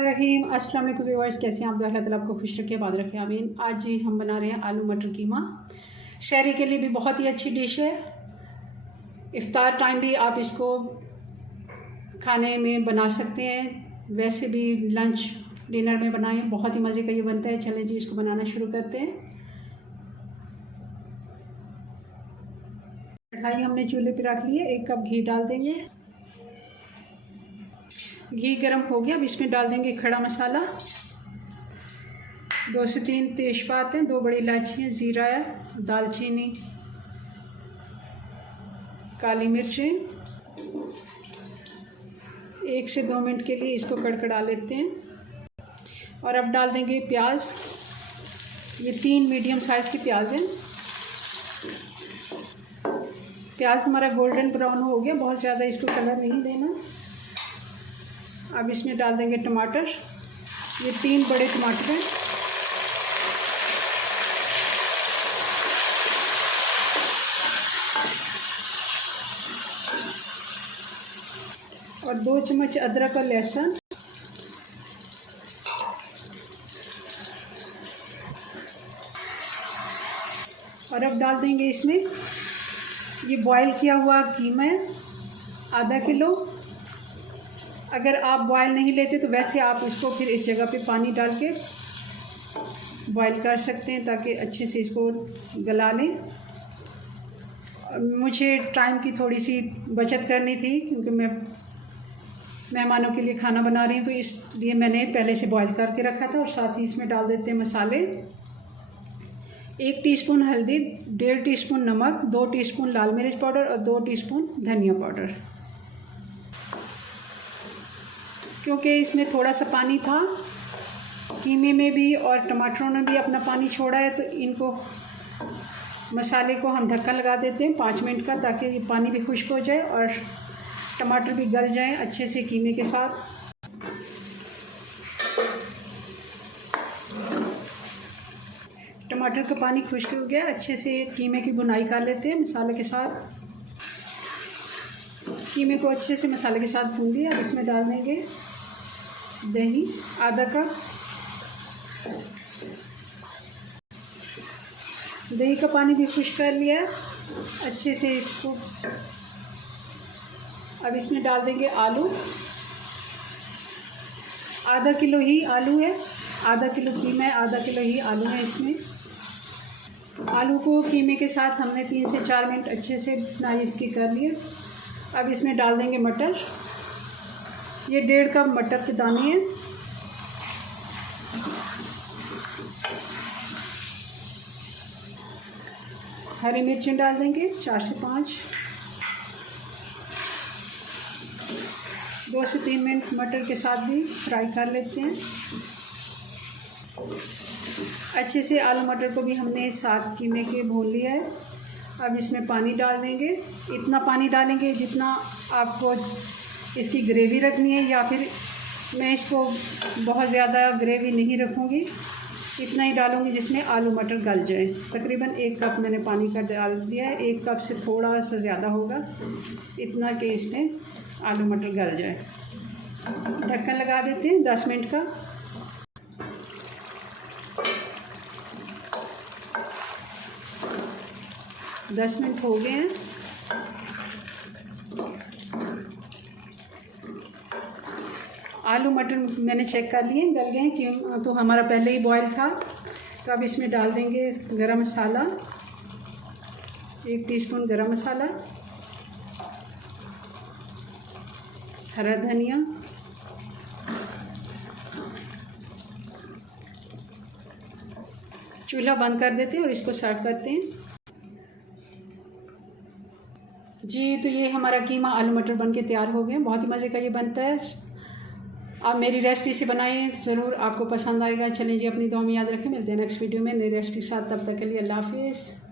रहीम अस्सलाम वालेकुम व्यूअर्स, कैसे हैं आप? अल्लाह ताला आपको खुश रखे, आबाद रखे, आमीन। आज जी हम बना रहे हैं आलू मटर कीमा। शहरी के लिए भी बहुत ही अच्छी डिश है। इफ्तार टाइम भी आप इसको खाने में बना सकते हैं, वैसे भी लंच डिनर में बनाएं, बहुत ही मज़े का ये बनता है। चलें जी इसको बनाना शुरू करते हैं। कढ़ाई हमने चूल्हे पे रख ली है, 1 कप घी डाल देंगे। घी गरम हो गया, अब इसमें डाल देंगे खड़ा मसाला। 2 से 3 तेज़पात हैं, 2 बड़ी इलायची हैं, ज़ीरा है, दालचीनी, काली मिर्चें। 1 से 2 मिनट के लिए इसको कड़कड़ा लेते हैं। और अब डाल देंगे प्याज। ये 3 मीडियम साइज़ की प्याज हैं। प्याज हमारा गोल्डन ब्राउन हो गया, बहुत ज़्यादा इसको कलर नहीं देना। अब इसमें डाल देंगे टमाटर। ये 3 बड़े टमाटर हैं। और 2 चम्मच अदरक और लहसुन। और अब डाल देंगे इसमें ये बॉईल किया हुआ कीमा है, आधा किलो। अगर आप बॉयल नहीं लेते तो वैसे आप इसको फिर इस जगह पे पानी डाल के बॉयल कर सकते हैं, ताकि अच्छे से इसको गला लें। मुझे टाइम की थोड़ी सी बचत करनी थी, क्योंकि मैं मेहमानों के लिए खाना बना रही हूँ, तो इसलिए मैंने पहले से बॉयल करके रखा था। और साथ ही इसमें डाल देते हैं मसाले। 1 टीस्पून हल्दी, 1.5 टीस्पून नमक, 2 टीस्पून लाल मिर्च पाउडर और 2 टीस्पून धनिया पाउडर। क्योंकि इसमें थोड़ा सा पानी था कीमे में भी और टमाटरों ने भी अपना पानी छोड़ा है, तो इनको मसाले को हम ढक्कन लगा देते हैं 5 मिनट का, ताकि ये पानी भी खुश्क हो जाए और टमाटर भी गल जाएं अच्छे से कीमे के साथ। टमाटर का पानी खुश्क हो गया, अच्छे से कीमे की भुनाई कर लेते हैं मसाले के साथ। कीमे को अच्छे से मसाले के साथ भून लिया। अब इसमें डाल देंगे दही, आधा कप। दही का पानी भी खुश्क कर लिया अच्छे से इसको। अब इसमें डाल देंगे आलू। आधा किलो ही आलू है, आधा किलो कीमा है, आधा किलो ही आलू है इसमें। आलू को कीमे के साथ हमने 3 से 4 मिनट अच्छे से फ्राई इसकी कर लिए। अब इसमें डाल देंगे मटर। ये 1.5 कप मटर के दाने हैं। हरी मिर्चें डाल देंगे 4 से 5। 2 से 3 मिनट मटर के साथ भी फ्राई कर लेते हैं अच्छे से। आलू मटर को भी हमने साथ कीमे के भून लिया है। अब इसमें पानी डाल देंगे। इतना पानी डालेंगे जितना आपको इसकी ग्रेवी रखनी है, या फिर मैं इसको बहुत ज़्यादा ग्रेवी नहीं रखूँगी, इतना ही डालूँगी जिसमें आलू मटर गल जाए। तकरीबन 1 कप मैंने पानी का डाल दिया है, 1 कप से थोड़ा सा ज़्यादा होगा, इतना कि इसमें आलू मटर गल जाए। ढक्कन लगा देते हैं 10 मिनट का। दस मिनट हो गए हैं। आलू मटर मैंने चेक कर लिए, गल गए, क्यों तो हमारा पहले ही बॉयल था। तो अब इसमें डाल देंगे गरम मसाला, 1 टीस्पून गरम मसाला, हरा धनिया, चूल्हा बंद कर देते हैं और इसको सर्व करते हैं जी। तो ये हमारा कीमा आलू मटर बन के तैयार हो गए। बहुत ही मज़े का ये बनता है। आप मेरी रेसिपी से बनाएं, ज़रूर आपको पसंद आएगा। चलें जी, अपनी दुआ में याद रखें। मिलते हैं नेक्स्ट वीडियो में नई रेसिपी के साथ। तब तक के लिए अल्लाह हाफिज़।